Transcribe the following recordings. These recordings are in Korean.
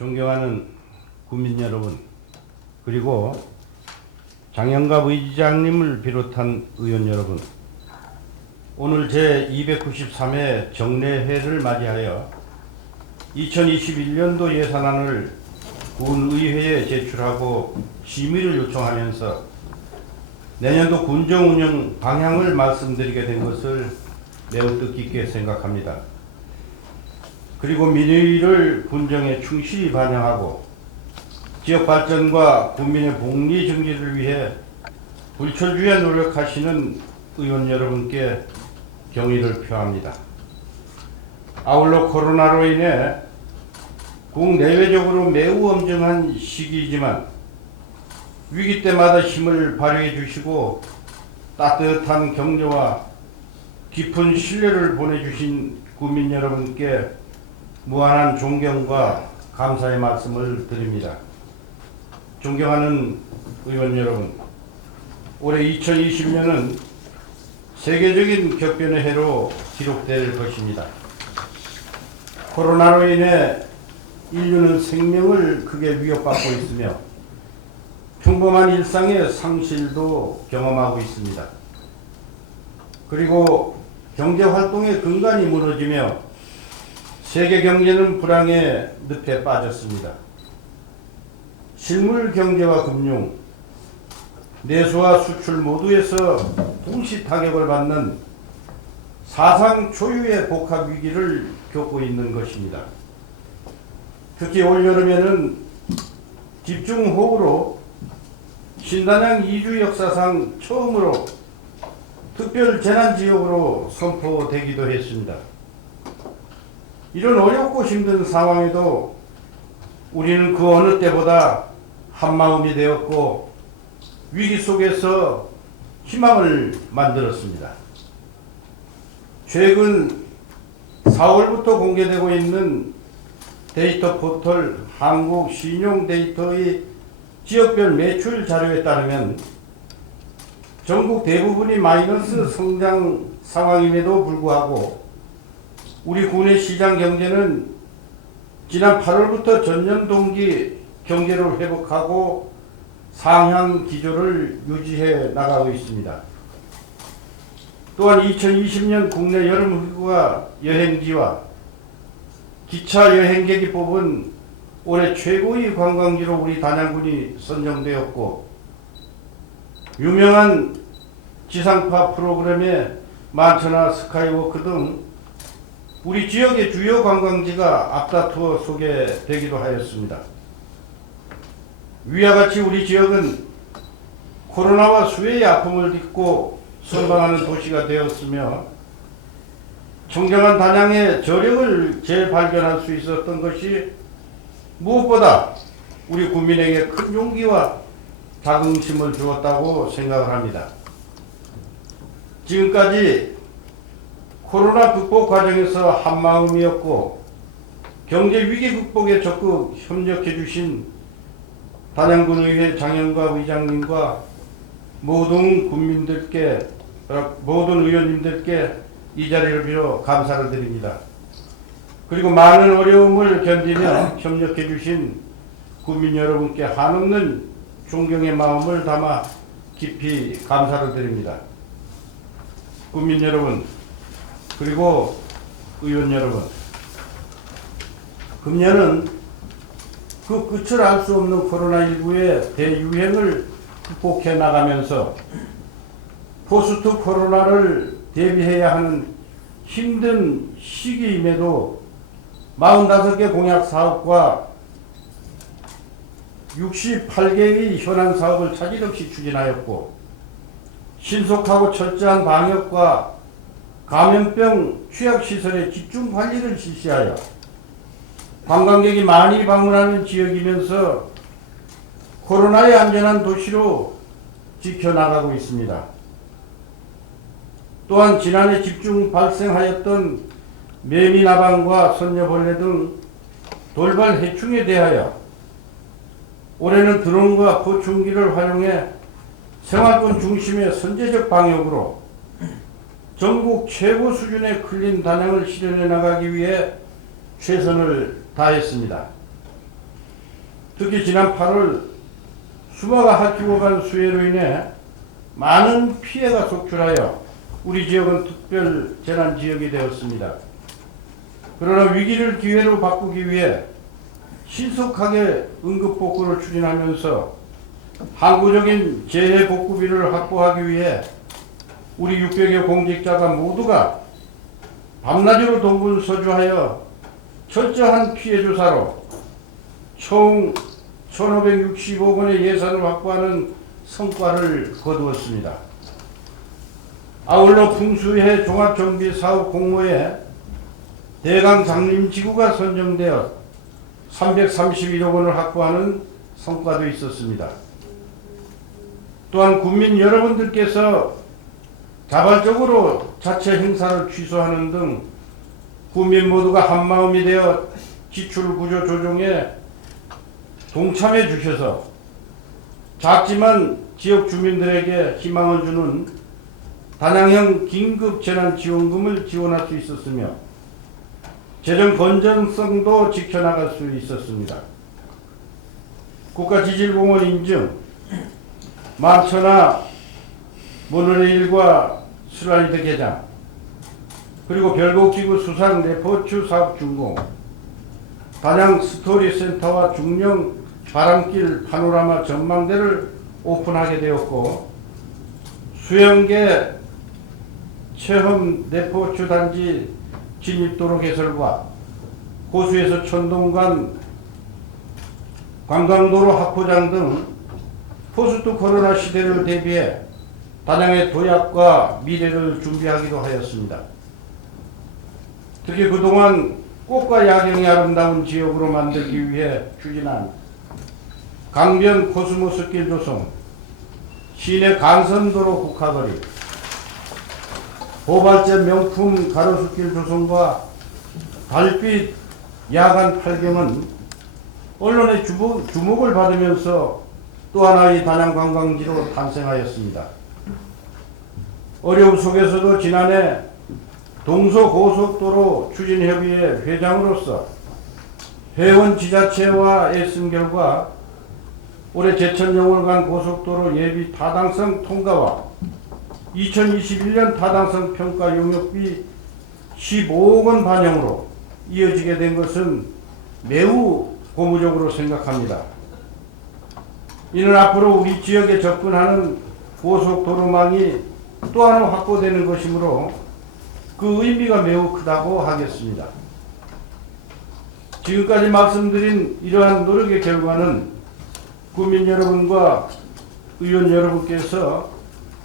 존경하는 국민 여러분, 그리고 장영갑 의장님을 비롯한 의원 여러분, 오늘 제293회 정례회를 맞이하여 2021년도 예산안을 군의회에 제출하고 심의를 요청하면서 내년도 군정 운영 방향을 말씀드리게 된 것을 매우 뜻깊게 생각합니다. 그리고 민의를 군정에 충실히 반영하고 지역 발전과 국민의 복리 증진을 위해 불철주야 노력하시는 의원 여러분께 경의를 표합니다. 아울러 코로나로 인해 국내외적으로 매우 엄중한 시기이지만 위기 때마다 힘을 발휘해 주시고 따뜻한 격려와 깊은 신뢰를 보내주신 국민 여러분께 무한한 존경과 감사의 말씀을 드립니다. 존경하는 의원 여러분, 올해 2020년은 세계적인 격변의 해로 기록될 것입니다. 코로나로 인해 인류는 생명을 크게 위협받고 있으며 평범한 일상의 상실도 경험하고 있습니다. 그리고 경제활동의 근간이 무너지며 세계 경제는 불황의 늪에 빠졌습니다. 실물 경제와 금융, 내수와 수출 모두에서 동시 타격을 받는 사상 초유의 복합 위기를 겪고 있는 것입니다. 특히 올여름에는 집중호우로 신단양 이주 역사상 처음으로 특별 재난지역으로 선포되기도 했습니다. 이런 어렵고 힘든 상황에도 우리는 그 어느 때보다 한마음이 되었고 위기 속에서 희망을 만들었습니다. 최근 4월부터 공개되고 있는 데이터 포털 한국신용데이터의 지역별 매출 자료에 따르면 전국 대부분이 마이너스 성장 상황임에도 불구하고 우리 군의 시장 경제는 지난 8월부터 전년 동기 경제를 회복하고 상향 기조를 유지해 나가고 있습니다. 또한 2020년 국내 여름휴가 여행지와 기차 여행객이 뽑은 올해 최고의 관광지로 우리 단양군이 선정되었고 유명한 지상파 프로그램의 만천하 스카이워크 등 우리 지역의 주요 관광지가 앞다투어 소개되기도 하였습니다. 위와 같이 우리 지역은 코로나와 수해의 아픔을 딛고 선방하는 도시가 되었으며 청정한 단양의 저력을 재발견할 수 있었던 것이 무엇보다 우리 국민에게 큰 용기와 자긍심을 주었다고 생각을 합니다. 지금까지 코로나 극복 과정에서 한마음이었고 경제 위기 극복에 적극 협력해 주신 단양군의회 장영갑 의장님과 모든 국민들께 모든 의원님들께 이 자리를 빌어 감사를 드립니다. 그리고 많은 어려움을 견디며 협력해 주신 국민 여러분께 한없는 존경의 마음을 담아 깊이 감사를 드립니다. 국민 여러분, 그리고 의원 여러분, 금년은 그 끝을 알 수 없는 코로나19의 대유행을 극복해 나가면서 포스트 코로나를 대비해야 하는 힘든 시기임에도 45개 공약 사업과 68개의 현안 사업을 차질 없이 추진하였고 신속하고 철저한 방역과 감염병 취약시설의 집중 관리를 실시하여 관광객이 많이 방문하는 지역이면서 코로나의 안전한 도시로 지켜나가고 있습니다. 또한 지난해 집중 발생하였던 매미나방과 선녀벌레 등 돌발 해충에 대하여 올해는 드론과 포충기를 활용해 생활권 중심의 선제적 방역으로 전국 최고 수준의 클린 단양을 실현해 나가기 위해 최선을 다했습니다. 특히 지난 8월 수마가 핥히고 수해로 인해 많은 피해가 속출하여 우리 지역은 특별 재난 지역이 되었습니다. 그러나 위기를 기회로 바꾸기 위해 신속하게 응급복구를 추진하면서 항구적인 재해복구비를 확보하기 위해 우리 600여 공직자가 모두가 밤낮으로 동분서주하여 철저한 피해 조사로 총 1,560억 원의 예산을 확보하는 성과를 거두었습니다. 아울러 풍수해 종합정비사업 공모에 대강 장림지구가 선정되어 331억 원을 확보하는 성과도 있었습니다. 또한 국민 여러분들께서 자발적으로 자체 행사를 취소하는 등 국민 모두가 한마음이 되어 지출 구조 조정에 동참해 주셔서 작지만 지역 주민들에게 희망을 주는 단양형 긴급 재난지원금을 지원할 수 있었으며 재정 건전성도 지켜나갈 수 있었습니다. 국가지질공원 인증, 만천하 모노레일과 슬라이드 개장, 그리고 별곡지구 수상 레포츠 사업 준공, 단양 스토리센터와 중령 바람길 파노라마 전망대를 오픈하게 되었고, 수영계 체험 레포츠 단지 진입도로 개설과 고수에서 천동간 관광도로 확포장 등 포스트 코로나 시대를 대비해 단양의 도약과 미래를 준비하기도 하였습니다. 특히 그동안 꽃과 야경이 아름다운 지역으로 만들기 위해 추진한 강변 코스모스길 조성, 시내 간선도로 국화거리, 보발제 명품 가로수길 조성과 달빛 야간 팔경은 언론의 주목을 받으면서 또 하나의 단양 관광지로 탄생하였습니다. 어려움 속에서도 지난해 동서고속도로 추진협의회 회장으로서 회원 지자체와 애쓴 결과 올해 제천영월간 고속도로 예비 타당성 통과와 2021년 타당성 평가 용역비 15억 원 반영으로 이어지게 된 것은 매우 고무적으로 생각합니다. 이는 앞으로 우리 지역에 접근하는 고속도로망이 또 하나 확보되는 것이므로 그 의미가 매우 크다고 하겠습니다. 지금까지 말씀드린 이러한 노력의 결과는 국민 여러분과 의원 여러분께서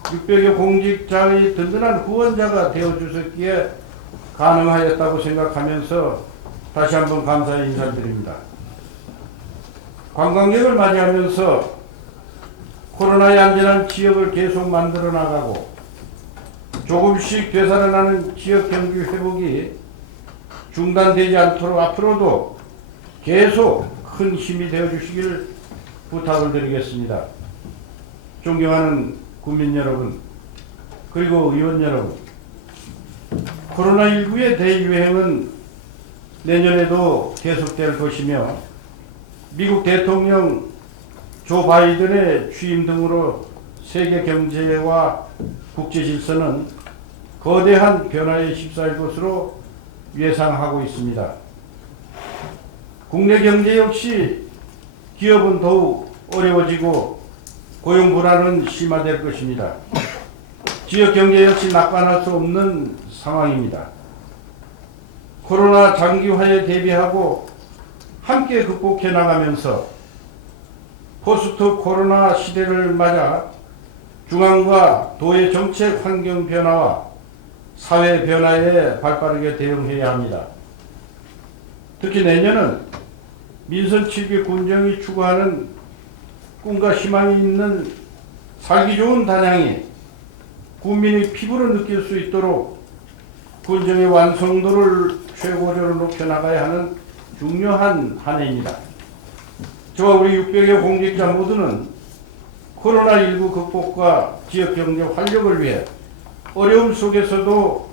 600여 공직자의 든든한 후원자가 되어주셨기에 가능하였다고 생각하면서 다시 한번 감사의 인사드립니다. 관광객을 맞이하면서 코로나에 안전한 지역을 계속 만들어 나가고 조금씩 되살아나는 지역 경기 회복이 중단되지 않도록 앞으로도 계속 큰 힘이 되어 주시길 부탁을 드리겠습니다. 존경하는 국민 여러분, 그리고 의원 여러분, 코로나19의 대유행은 내년에도 계속될 것이며 미국 대통령 조 바이든의 취임 등으로 세계 경제와 국제 질서는 거대한 변화에 휩싸일 것으로 예상하고 있습니다. 국내 경제 역시 기업은 더욱 어려워지고 고용 불안은 심화될 것입니다. 지역 경제 역시 낙관할 수 없는 상황입니다. 코로나 장기화에 대비하고 함께 극복해 나가면서 포스트 코로나 시대를 맞아 중앙과 도의 정책 환경 변화와 사회 변화에 발빠르게 대응해야 합니다. 특히 내년은 민선 7개 군정이 추구하는 꿈과 희망이 있는 살기 좋은 단양이 국민의 피부로 느낄 수 있도록 군정의 완성도를 최고조로 높여나가야 하는 중요한 한 해입니다. 저와 우리 600여 공직자 모두는 코로나19 극복과 지역경제 활력을 위해 어려움 속에서도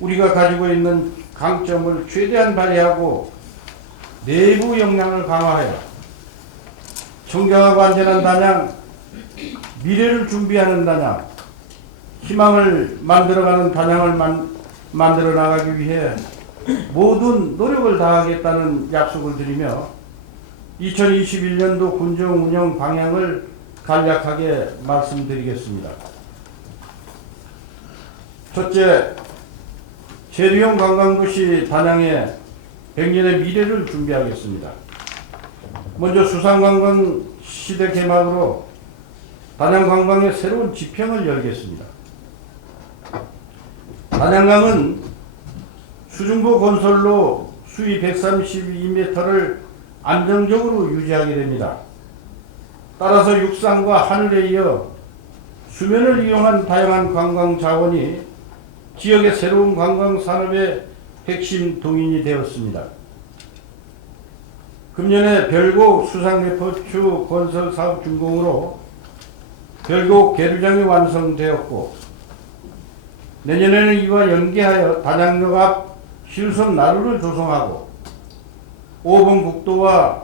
우리가 가지고 있는 강점을 최대한 발휘하고 내부 역량을 강화하여 청정하고 안전한 단양, 미래를 준비하는 단양, 희망을 만들어가는 단양을 만들어 나가기 위해 모든 노력을 다하겠다는 약속을 드리며 2021년도 군정 운영 방향을 간략하게 말씀드리겠습니다. 첫째, 재료형 관광도시 단양의 100년의 미래를 준비하겠습니다. 먼저 수상관광 시대 개막으로 단양관광의 새로운 지평을 열겠습니다. 단양강은 수중보 건설로 수위 132m를 안정적으로 유지하게 됩니다. 따라서 육상과 하늘에 이어 수면을 이용한 다양한 관광 자원이 지역의 새로운 관광 산업의 핵심 동인이 되었습니다. 금년에 별곡 수상레포츠 건설 사업 준공으로 별곡 계류장이 완성되었고, 내년에는 이와 연계하여 단양역 앞 시루섬 나루를 조성하고 5번 국도와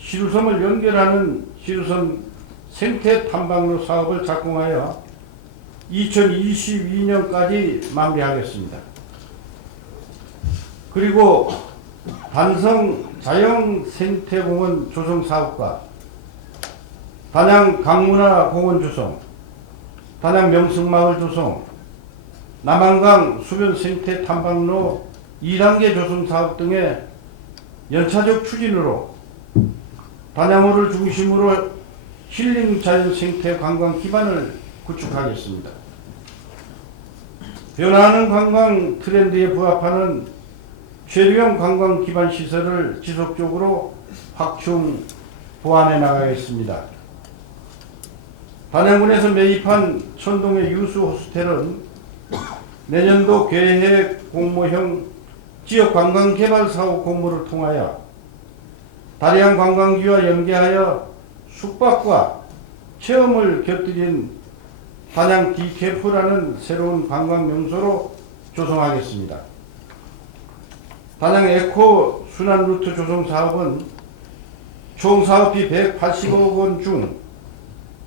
시루섬을 연결하는 시루섬 생태 탐방로 사업을 착공하여 2022년까지 마무리하겠습니다. 그리고 단성 자연생태공원 조성 사업과 단양 강문화 공원 조성, 단양 명승마을 조성, 남한강 수변 생태 탐방로 2단계 조성 사업 등의 연차적 추진으로 단양호를 중심으로 힐링 자연 생태 관광 기반을 구축하겠습니다. 변화하는 관광 트렌드에 부합하는 최대형 관광 기반 시설을 지속적으로 확충 보완해 나가겠습니다. 단양군에서 매입한 천동의 유수 호스텔은 내년도 계획 공모형 지역 관광 개발 사업 공모를 통하여 다양한 관광지와 연계하여 숙박과 체험을 곁들인 단양 디캠프라는 새로운 관광 명소로 조성하겠습니다. 단양 에코 순환 루트 조성 사업은 총 사업비 180억 원 중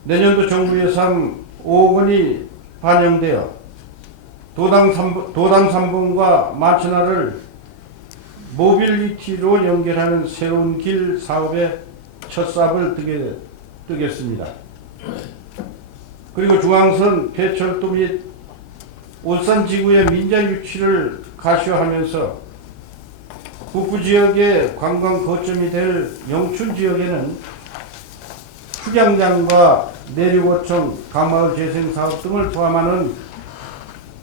내년도 정부 예산 5억 원이 반영되어 도당 3번과 만천하를 모빌리티로 연결하는 새로운 길 사업의 첫 삽을 뜨겠습니다. 그리고 중앙선 폐철도 및 울산 지구의 민자 유치를 가시화하면서 북부 지역의 관광 거점이 될 영춘 지역에는 축양장과 내륙어촌 강마을 재생 사업 등을 포함하는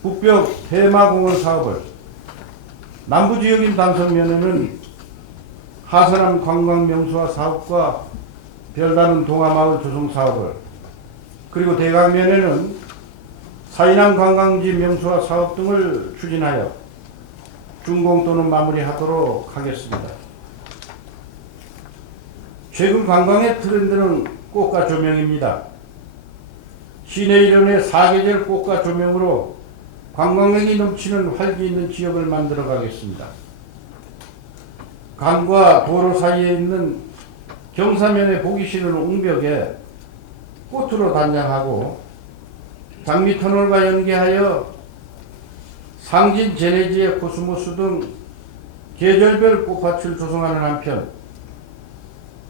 북벽 테마공원 사업을, 남부 지역인 단성면에는 하서남 관광명소화 사업과 별다른 동화마을 조성 사업을, 그리고 대강면에는 사인항 관광지 명소화 사업 등을 추진하여 준공 또는 마무리하도록 하겠습니다. 최근 관광의 트렌드는 꽃과 조명입니다. 시내 일원의 사계절 꽃과 조명으로 관광력이 넘치는 활기 있는 지역을 만들어 가겠습니다. 강과 도로 사이에 있는 경사면에 보기 싫은 옹벽에 꽃으로 단장하고 장미터널과 연계하여 상진 제네지의 코스모스 등 계절별 꽃밭을 조성하는 한편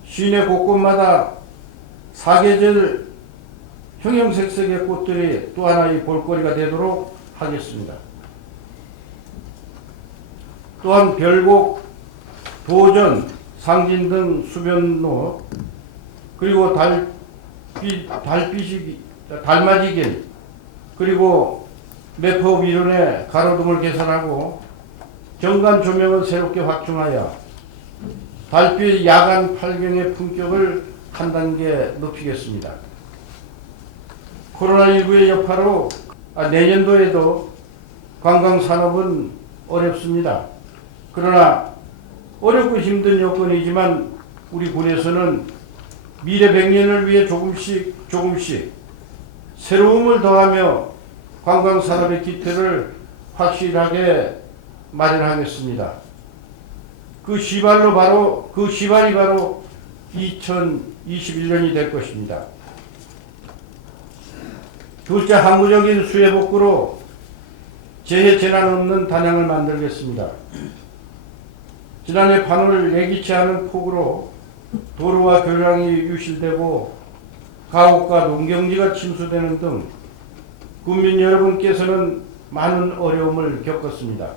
시내 곳곳마다 사계절 형형색색의 꽃들이 또 하나의 볼거리가 되도록 하겠습니다. 또한 별곡, 도전, 상진 등 수변로, 그리고 달맞이길, 그리고 매포 위론의 가로등을 개선하고 정관 조명을 새롭게 확충하여 달빛 야간 팔경의 품격을 한 단계 높이겠습니다. 코로나19의 여파로 내년도에도 관광산업은 어렵습니다. 그러나 어렵고 힘든 여건이지만 우리 군에서는 미래 100년을 위해 조금씩 새로움을 더하며 관광산업의 기틀을 확실하게 마련하겠습니다. 그 시발이 바로 2021년이 될 것입니다. 둘째, 항구적인 수해 복구로 재해 재난 없는 단양을 만들겠습니다. 지난해 반을 예기치 않은 폭우로 도로와 교량이 유실되고 가옥과 농경지가 침수되는 등 국민 여러분께서는 많은 어려움을 겪었습니다.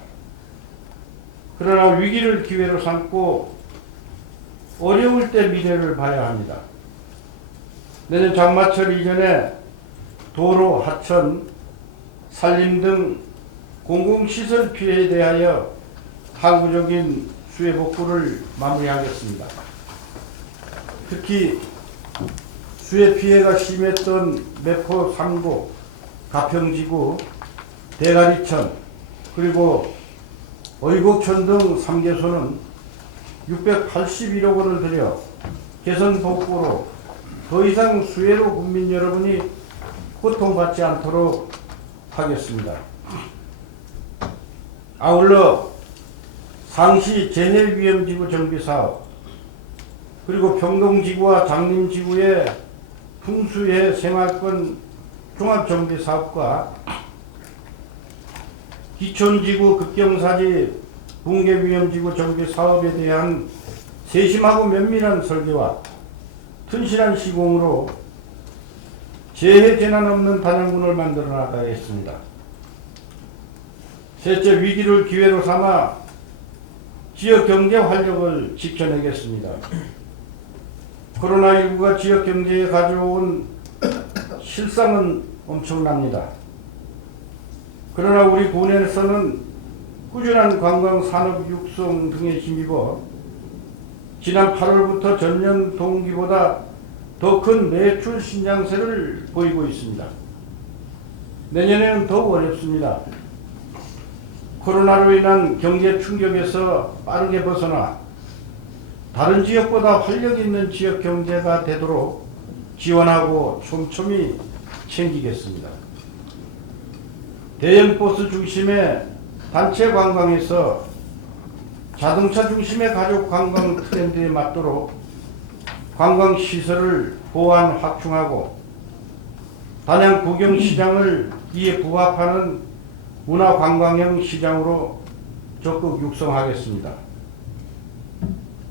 그러나 위기를 기회로 삼고 어려울 때 미래를 봐야 합니다. 내년 장마철 이전에 도로, 하천, 산림 등 공공시설 피해에 대하여 항구적인 수해 복구를 마무리하겠습니다. 특히 수해 피해가 심했던 매포 3구, 가평지구, 대가리천, 그리고 의곡천 등 3개소는 681억 원을 들여 개선 복구로 더 이상 수해로 국민 여러분이 고통받지 않도록 하겠습니다. 아울러 상시 재해위험지구 정비사업, 그리고 평동지구와 장림지구의 풍수해 생활권 종합정비사업과 기촌지구 급경사지 붕괴위험지구 정비사업에 대한 세심하고 면밀한 설계와 튼실한 시공으로 재해 재난 없는 단양군을 만들어 나가겠습니다. 셋째, 위기를 기회로 삼아 지역 경제 활력을 지켜내겠습니다. 코로나19가 지역 경제에 가져온 실상은 엄청납니다. 그러나 우리 군에서는 꾸준한 관광 산업 육성 등에 힘입어 지난 8월부터 전년 동기보다 더 큰 매출 신장세를 보이고 있습니다. 내년에는 더욱 어렵습니다. 코로나로 인한 경제 충격에서 빠르게 벗어나 다른 지역보다 활력 있는 지역 경제가 되도록 지원하고 촘촘히 챙기겠습니다. 대형 버스 중심의 단체 관광에서 자동차 중심의 가족 관광 트렌드에 맞도록 관광시설을 보완 확충하고 단양 구경시장을 이에 부합하는 문화관광형 시장으로 적극 육성하겠습니다.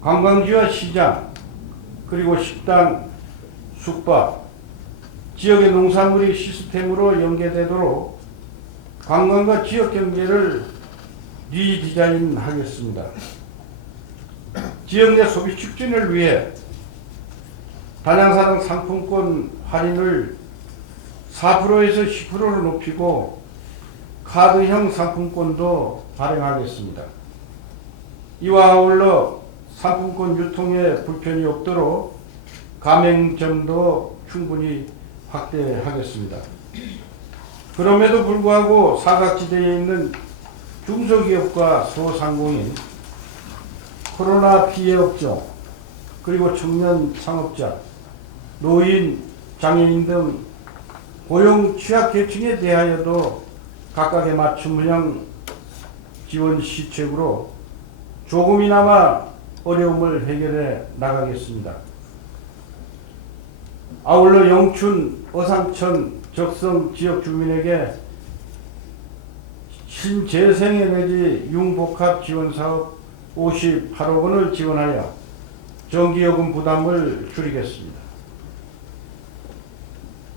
관광지와 시장, 그리고 식당, 숙박, 지역의 농산물이 시스템으로 연계되도록 관광과 지역 경제를 리디자인하겠습니다. 지역 내 소비 촉진을 위해 단양사랑 상품권 할인을 4%에서 10%로 높이고 카드형 상품권도 발행하겠습니다. 이와 아울러 상품권 유통에 불편이 없도록 가맹점도 충분히 확대하겠습니다. 그럼에도 불구하고 사각지대에 있는 중소기업과 소상공인, 코로나 피해 업종, 그리고 청년 창업자, 노인, 장애인 등 고용 취약계층에 대하여도 각각의 맞춤형 지원 시책으로 조금이나마 어려움을 해결해 나가겠습니다. 아울러 영춘, 어상천, 적성 지역 주민에게 신재생에너지 융복합 지원사업 58억 원을 지원하여 전기요금 부담을 줄이겠습니다.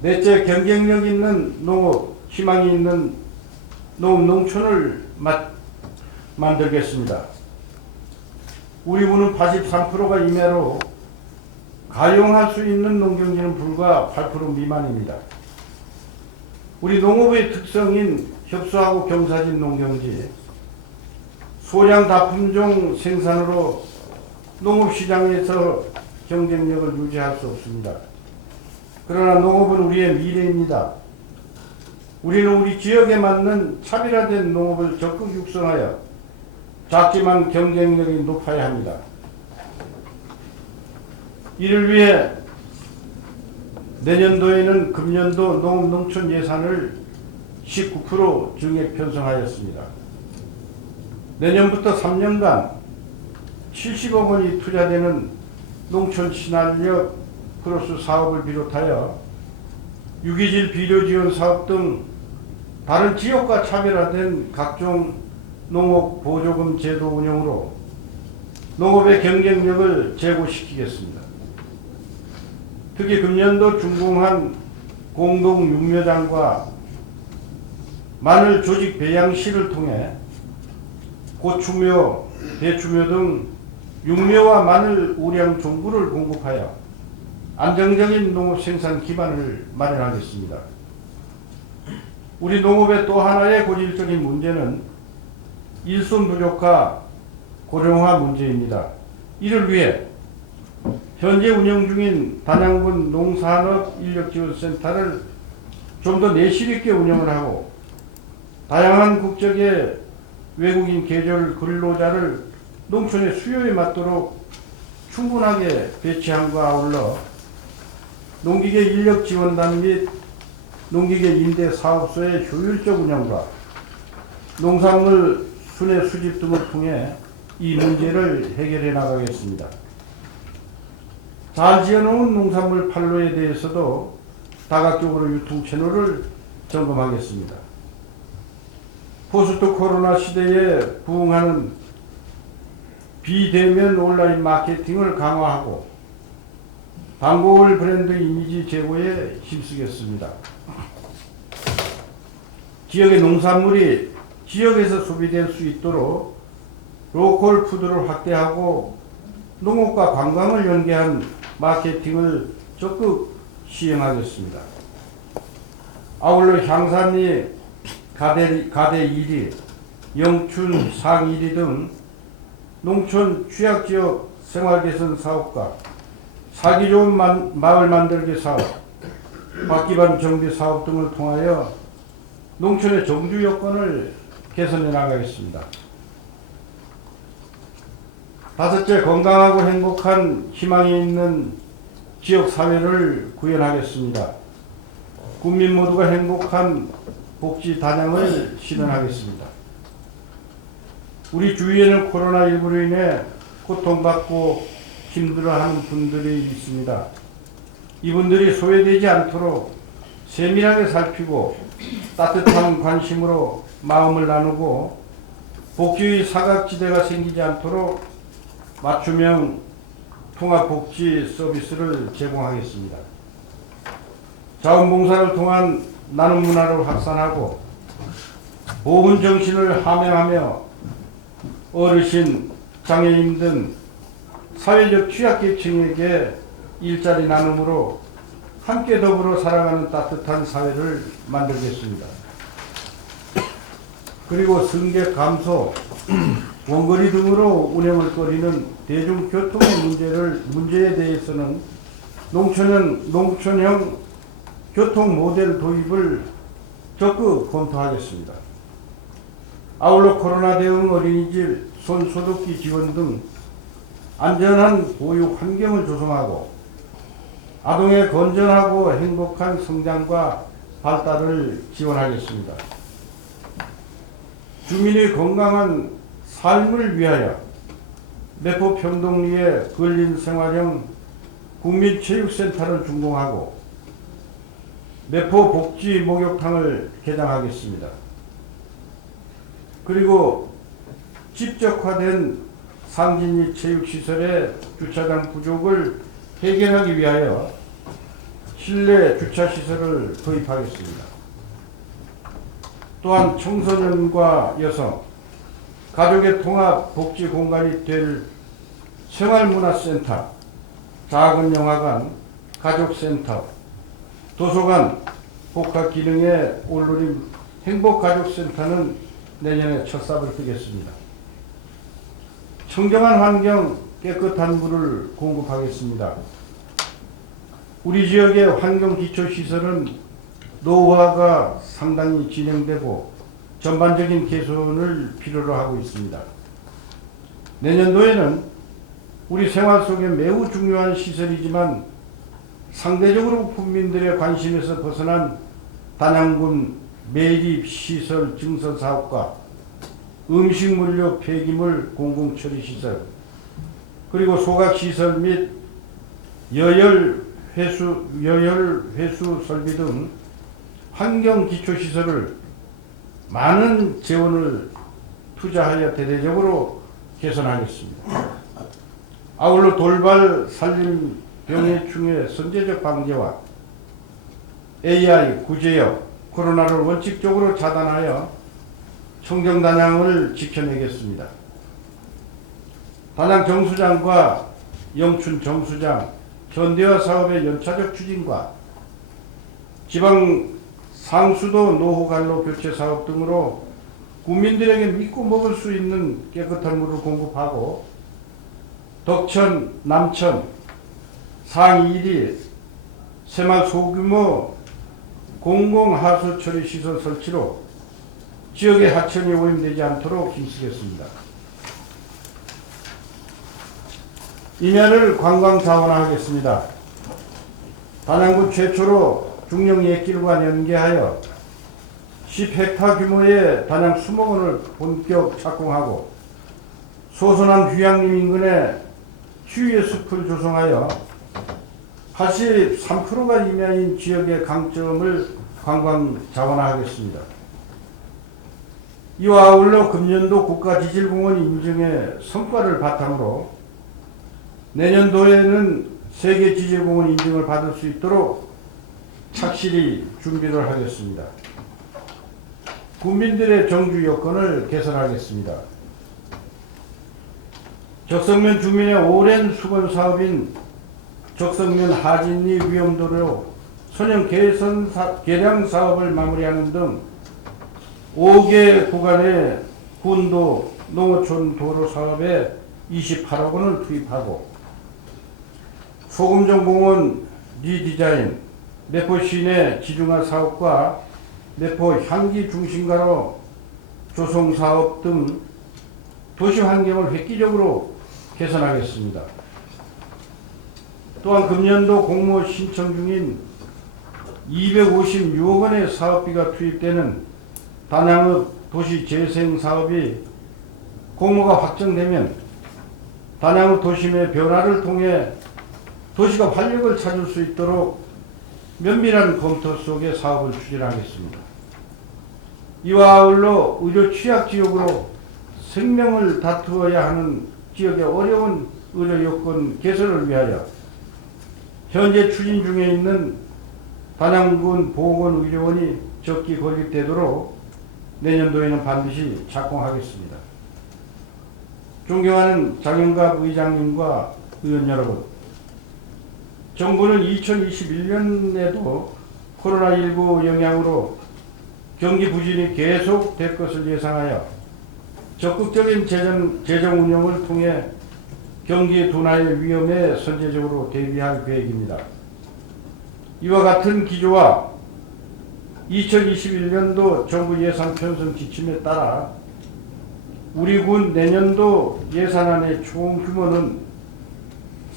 넷째, 경쟁력 있는 농업, 희망이 있는 농업 농촌을 만들겠습니다. 우리 군은 83%가 임야로 가용할 수 있는 농경지는 불과 8% 미만입니다. 우리 농업의 특성인 협소하고 경사진 농경지, 소량 다품종 생산으로 농업시장에서 경쟁력을 유지할 수 없습니다. 그러나 농업은 우리의 미래입니다. 우리는 우리 지역에 맞는 차별화된 농업을 적극 육성하여 작지만 경쟁력이 높아야 합니다. 이를 위해 내년도에는 금년도 농업농촌 예산을 19% 증액 편성하였습니다. 내년부터 3년간 70억 원이 투자되는 농촌 친환력 크로스 사업을 비롯하여 유기질 비료 지원 사업 등 다른 지역과 차별화된 각종 농업 보조금 제도 운영으로 농업의 경쟁력을 제고시키겠습니다. 특히 금년도 준공한 공동 육묘장과 마늘 조직 배양실을 통해 고추묘, 대추묘 등 육묘와 마늘 우량 종구를 공급하여 안정적인 농업 생산 기반을 마련하겠습니다. 우리 농업의 또 하나의 고질적인 문제는 일손 부족과 고령화 문제입니다. 이를 위해 현재 운영 중인 단양군 농산업 인력지원센터를 좀 더 내실 있게 운영을 하고 다양한 국적의 외국인 계절 근로자를 농촌의 수요에 맞도록 충분하게 배치함과 아울러 농기계 인력지원단 및 농기계 임대 사업소의 효율적 운영과 농산물 순회 수집 등을 통해 이 문제를 해결해 나가겠습니다. 잘 지어놓은 농산물 판로에 대해서도 다각적으로 유통 채널을 점검하겠습니다. 포스트 코로나 시대에 부응하는 비대면 온라인 마케팅을 강화하고 단골 브랜드 이미지 제고에 힘쓰겠습니다. 지역의 농산물이 지역에서 소비될 수 있도록 로컬 푸드를 확대하고 농업과 관광을 연계한 마케팅을 적극 시행하겠습니다. 아울러 향산리, 가대 1위, 영춘 상일이 등 농촌 취약지역 생활개선 사업과 살기 좋은 마을 만들기 사업, 밭기반 정비 사업 등을 통하여 농촌의 정주 여건을 개선해 나가겠습니다. 다섯째, 건강하고 행복한 희망이 있는 지역 사회를 구현하겠습니다. 국민 모두가 행복한 복지 단양을 실현하겠습니다. 우리 주위에는 코로나19로 인해 고통받고 힘들어하는 분들이 있습니다. 이분들이 소외되지 않도록 세밀하게 살피고 따뜻한 관심으로 마음을 나누고 복지의 사각지대가 생기지 않도록 맞춤형 통합복지 서비스를 제공하겠습니다. 자원봉사를 통한 나눔 문화를 확산하고 보훈 정신을 함양하며 어르신, 장애인 등 사회적 취약계층에게 일자리 나눔으로 함께 더불어 살아가는 따뜻한 사회를 만들겠습니다. 그리고 승객 감소, 원거리 등으로 운행을 꺼리는 대중교통의 문제에 대해서는 농촌형 교통 모델 도입을 적극 검토하겠습니다. 아울러 코로나 대응 어린이집 손소독기 지원 등 안전한 보육 환경을 조성하고 아동의 건전하고 행복한 성장과 발달을 지원하겠습니다. 주민의 건강한 삶을 위하여 매포 평동리에 근린생활형 국민체육센터를 준공하고 매포 복지 목욕탕을 개장하겠습니다. 그리고 집적화된 상진리 체육시설의 주차장 부족을 해결하기 위하여 실내 주차시설을 도입하겠습니다. 또한 청소년과 여성, 가족의 통합 복지 공간이 될 생활문화센터, 작은 영화관, 가족센터, 도서관, 복합 기능에 올누린 행복가족센터는 내년에 첫 삽을 뜨겠습니다. 청정한 환경, 깨끗한 물을 공급하겠습니다. 우리 지역의 환경기초시설은 노후화가 상당히 진행되고 전반적인 개선을 필요로 하고 있습니다. 내년도에는 우리 생활 속에 매우 중요한 시설이지만 상대적으로 국민들의 관심에서 벗어난 단양군 매립시설 증설 사업과 음식물류 폐기물 공공처리시설, 그리고 소각시설 및 여열 회수 설비 등 환경 기초시설을 많은 재원을 투자하여 대대적으로 개선하겠습니다. 아울러 돌발 산림 병해충의 선제적 방제와 AI 구제역 코로나를 원칙적으로 차단하여 청정단양을 지켜내겠습니다. 단양 정수장과 영춘 정수장 현대화 사업의 연차적 추진과 지방 상수도 노후 관로 교체 사업 등으로 국민들에게 믿고 먹을 수 있는 깨끗한 물을 공급하고 덕천, 남천, 상위 1위 새마을 소규모 공공하수 처리 시설 설치로 지역의 하천이 오염되지 않도록 힘쓰겠습니다. 인야를 관광 자원화하겠습니다. 단양군 최초로 중령 옛길과 연계하여 10헥타 규모의 단양 수목원을 본격 착공하고 소선한 휴양림 인근에 휴의 숲을 조성하여 83%가 임야인 지역의 강점을 관광 자원화하겠습니다. 이와 아울러 금년도 국가지질공원 인증의 성과를 바탕으로 내년도에는 세계지질공원 인증을 받을 수 있도록 착실히 준비를 하겠습니다. 국민들의 정주 여건을 개선하겠습니다. 적성면 주민의 오랜 수건 사업인 적성면 하진리 위험도로 선형 개량 사업을 마무리하는 등 5개 구간의 군도 농어촌 도로 사업에 28억 원을 투입하고 소금정공원 리디자인, 내포 시내 지중화 사업과 내포 향기 중심가로 조성 사업 등 도시 환경을 획기적으로 개선하겠습니다. 또한 금년도 공모 신청 중인 256억 원의 사업비가 투입되는 단양읍 도시 재생 사업이 공모가 확정되면 단양읍 도심의 변화를 통해 도시가 활력을 찾을 수 있도록 면밀한 검토 속에 사업을 추진하겠습니다. 이와 아울러 의료 취약 지역으로 생명을 다투어야 하는 지역의 어려운 의료 여건 개선을 위하여 현재 추진 중에 있는 단양군 보건의료원이 적기 건립되도록 내년도에는 반드시 착공하겠습니다. 존경하는 장영갑 의장님과 의원 여러분, 정부는 2021년에도 코로나19 영향으로 경기 부진이 계속될 것을 예상하여 적극적인 재정 운영을 통해 경기 둔화의 위험에 선제적으로 대비할 계획입니다. 이와 같은 기조와 2021년도 정부 예산 편성 지침에 따라 우리 군 내년도 예산안의 총 규모는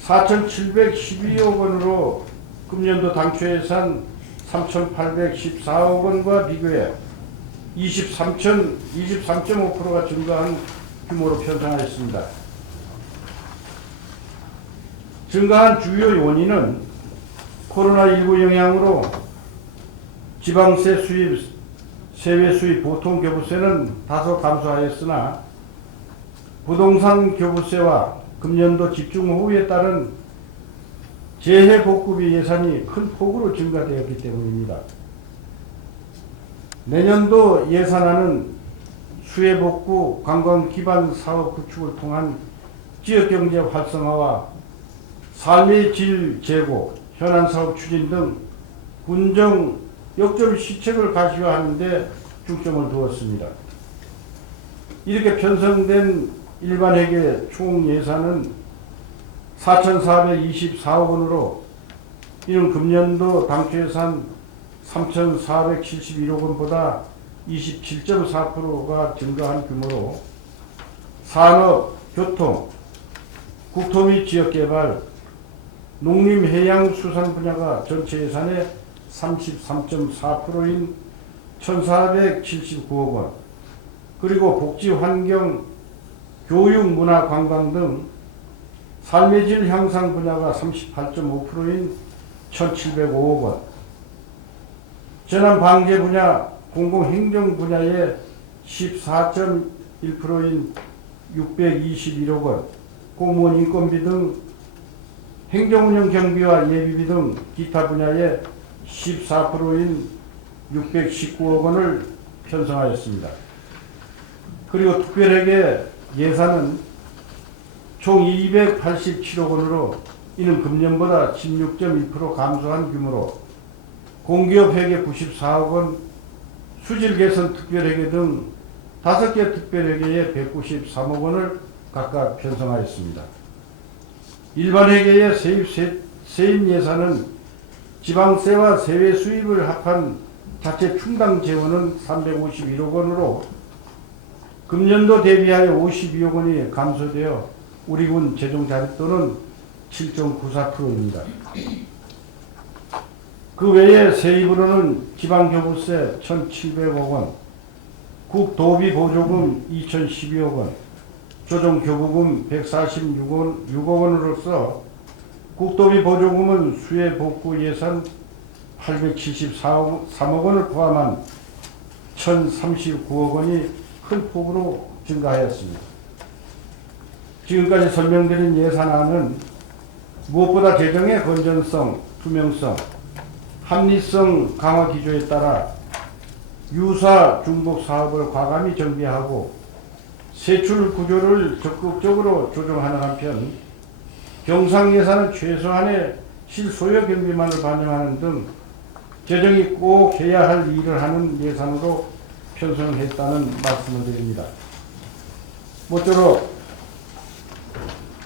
4,712억 원으로 금년도 당초 예산 3,814억 원과 비교해 23.5%가 증가한 규모로 편성하였습니다. 증가한 주요 원인은 코로나19 영향으로 지방세 수입, 세외 수입 보통 교부세는 다소 감소하였으나 부동산 교부세와 금년도 집중호우에 따른 재해복구비 예산이 큰 폭으로 증가되었기 때문입니다. 내년도 예산안은 수해복구, 관광 기반 사업 구축을 통한 지역경제 활성화와 삶의 질 제고, 현안사업 추진 등 군정 역점 시책을 가시화하는 데 중점을 두었습니다. 이렇게 편성된 일반회계 총 예산은 4,424억 원으로 이는 금년도 당초 예산 3,471억 원보다 27.4%가 증가한 규모로 산업, 교통, 국토 및 지역개발, 농림, 해양, 수산 분야가 전체 예산의 33.4%인 1,479억 원, 그리고 복지, 환경, 교육, 문화, 관광 등 삶의 질 향상 분야가 38.5%인 1,705억 원, 재난 방제 분야, 공공행정 분야의 14.1%인 621억 원, 공무원 인건비 등 행정운영 경비와 예비비 등 기타 분야의 14%인 619억 원을 편성하였습니다. 그리고 특별회계 예산은 총 287억 원으로 이는 금년보다 16.1% 감소한 규모로 공기업 회계 94억 원, 수질 개선 특별회계 등 5개 특별회계에 193억 원을 각각 편성하였습니다. 일반 회계의 세입 예산은 지방세와 세외 수입을 합한 자체 충당 재원은 351억 원으로 금년도 대비하여 52억 원이 감소되어 우리 군 재정 자립도는 7.94%입니다. 그 외에 세입으로는 지방교부세 1,700억 원, 국도비 보조금 2,012억 원, 조정교부금 146억 원으로서 국도비 보조금은 수해 복구 예산 873억 원을 포함한 1,039억 원이 큰 폭으로 증가하였습니다. 지금까지 설명드린 예산안은 무엇보다 재정의 건전성, 투명성, 합리성 강화 기조에 따라 유사 중복 사업을 과감히 정비하고 세출 구조를 적극적으로 조정하는 한편 경상 예산은 최소한의 실소요 경비만을 반영하는 등 재정이 꼭 해야 할 일을 하는 예산으로 편성했다는 말씀을 드립니다. 모쪼록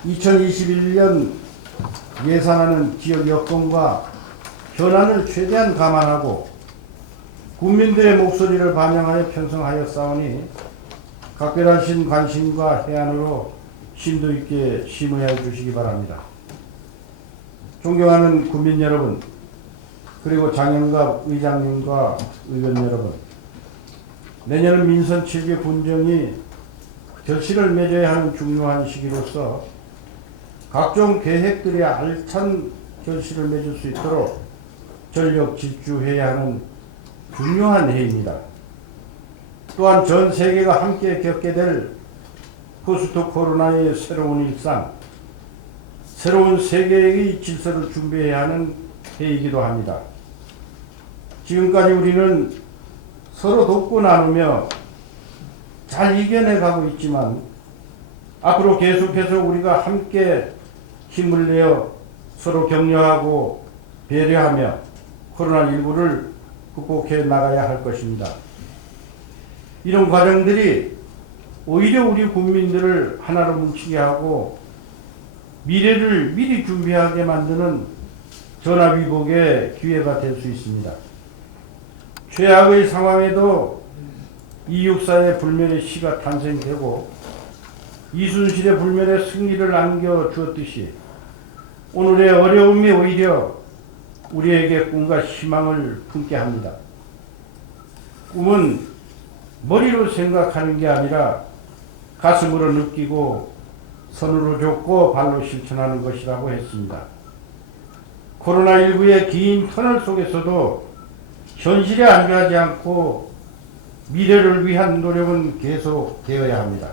2021년 예산안은 지역 여건과 현안을 최대한 감안하고 국민들의 목소리를 반영하여 편성하였사오니 각별하신 관심과 해안으로 심도 있게 심의해 주시기 바랍니다. 존경하는 국민 여러분, 그리고 장영갑 의장님과 의원 여러분, 내년은 민선 7개 군정이 결실을 맺어야 하는 중요한 시기로서 각종 계획들이 알찬 결실을 맺을 수 있도록 전력 질주해야 하는 중요한 해입니다. 또한 전 세계가 함께 겪게 될 포스트 코로나의 새로운 일상, 새로운 세계의 질서를 준비해야 하는 해이기도 합니다. 지금까지 우리는 서로 돕고 나누며 잘 이겨내가고 있지만 앞으로 계속해서 우리가 함께 힘을 내어 서로 격려하고 배려하며 코로나19를 극복해 나가야 할 것입니다. 이런 과정들이 오히려 우리 국민들을 하나로 뭉치게 하고 미래를 미리 준비하게 만드는 전화위복의 기회가 될 수 있습니다. 최악의 상황에도 이육사의 불멸의 시가 탄생되고 이순실의 불멸의 승리를 안겨주었듯이 오늘의 어려움이 오히려 우리에게 꿈과 희망을 품게 합니다. 꿈은 머리로 생각하는 게 아니라 가슴으로 느끼고 손으로 줬고 발로 실천하는 것이라고 했습니다. 코로나19의 긴 터널 속에서도 현실에 안주하지 않고 미래를 위한 노력은 계속되어야 합니다.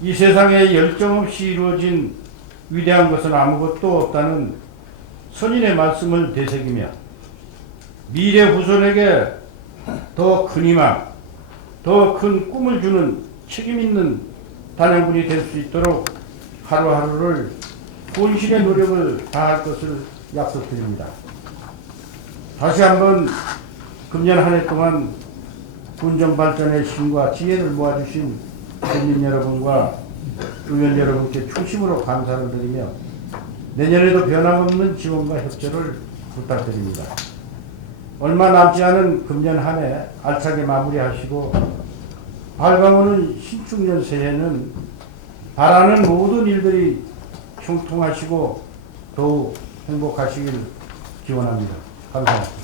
이 세상에 열정 없이 이루어진 위대한 것은 아무것도 없다는 선인의 말씀을 되새기며 미래 후손에게 더 큰 희망, 더 큰 꿈을 주는 책임 있는 단양군이 될 수 있도록 하루하루를 본신의 노력을 다할 것을 약속드립니다. 다시 한번 금년 한 해 동안 군정 발전의 힘과 지혜를 모아주신 국민 여러분과 의원 여러분께 충심으로 감사를 드리며 내년에도 변함없는 지원과 협조를 부탁드립니다. 얼마 남지 않은 금년 한 해 알차게 마무리하시고 밝아오는 신축년 새해는 바라는 모든 일들이 형통하시고 더욱 행복하시길 기원합니다. 감사합니다.